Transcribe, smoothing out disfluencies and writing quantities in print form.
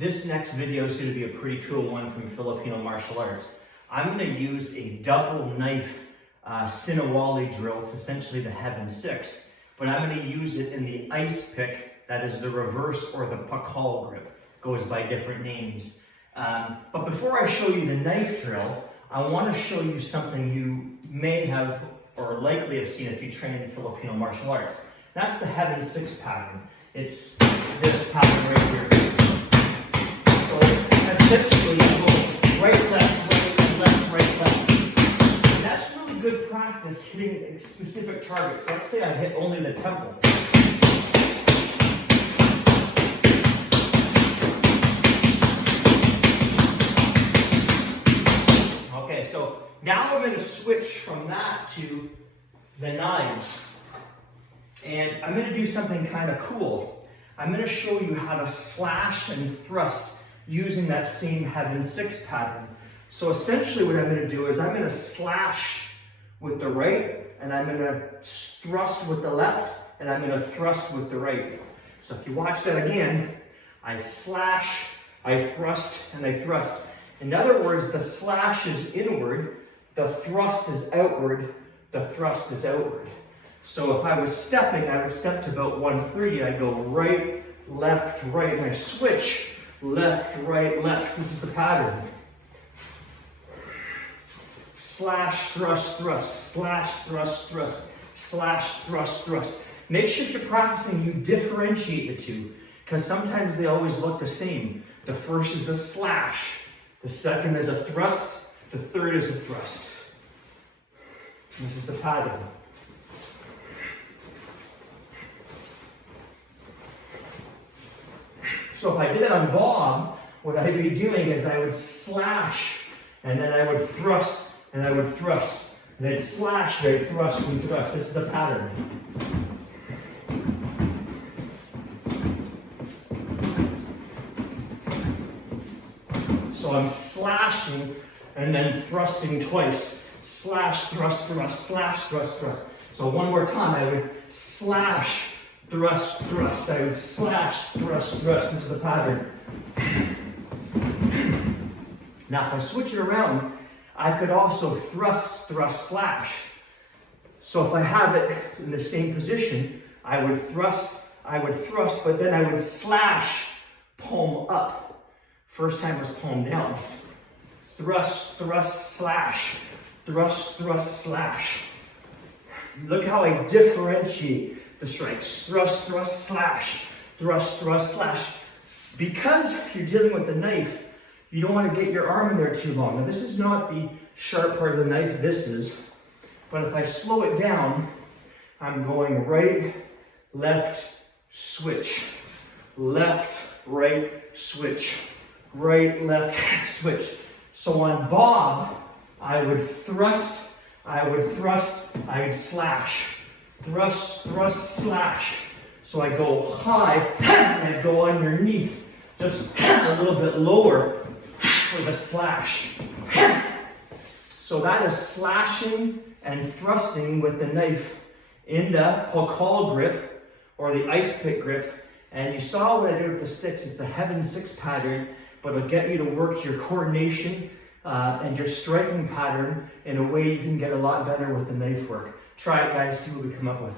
This next video is going to be a pretty cool one from Filipino martial arts. I'm going to use a double knife Sinawali drill. It's essentially the Heaven 6, but I'm going to use it in the Icepick, that is the reverse or the pakal grip. Goes by different names. But before I show you the knife drill, I want to show you something you may have or likely have seen if you train in Filipino martial arts. That's the Heaven 6 pattern. It's this pattern right here. So essentially you go right, left, left. And that's really good practice hitting specific targets. Let's say I hit only the temple. Okay, so now I'm going to switch from that to the knives. And I'm going to do something kind of cool. I'm going to show you how to slash and thrust using that same Heaven 6 pattern. So essentially what I'm going to do is I'm going to slash with the right, and I'm going to thrust with the left, and I'm going to thrust with the right. So if you watch that again, I slash, I thrust, and I thrust. In other words, the slash is inward, the thrust is outward, the thrust is outward. So if I was stepping, I would step to about 130. I'd go right, and I switch left, right, left. This is the pattern. Slash, thrust, thrust, slash, thrust, thrust, slash, thrust, thrust. Make sure if you're practicing, you differentiate the two, because sometimes they always look the same. The first is a slash, the second is a thrust, the third is a thrust. This is the pattern. So if I did it on Bob, what I'd be doing is I would slash, and then I would thrust, and I would thrust, and then slash, and I'd thrust, and thrust. This is the pattern. So I'm slashing, and then thrusting twice. Slash, thrust, thrust, slash, thrust, thrust. So one more time, I would slash, thrust, thrust. I would slash, thrust, thrust. This is the pattern. Now, if I switch it around, I could also thrust, thrust, slash. So if I have it in the same position, I would thrust, but then I would slash, palm up. First time was palm down. Thrust, thrust, slash. Thrust, thrust, slash. Look how I differentiate the strikes. Thrust, thrust, slash. Thrust, thrust, slash. Because you're dealing with the knife, you don't want to get your arm in there too long. Now this is not the sharp part of the knife, this is. But if I slow it down, I'm going right, left, switch. Left, right, switch. Right, left, switch. So on Bob, I would thrust, I would slash. Thrust, thrust, slash. So I go high, and I go underneath, just a little bit lower for the slash. So that is slashing and thrusting with the knife in the pakal grip, or the Icepick grip. And you saw what I did with the sticks. It's a Heaven 6 pattern, but it'll get you to work your coordination and your striking pattern in a way you can get a lot better with the knife work. Try it, guys, see what we come up with.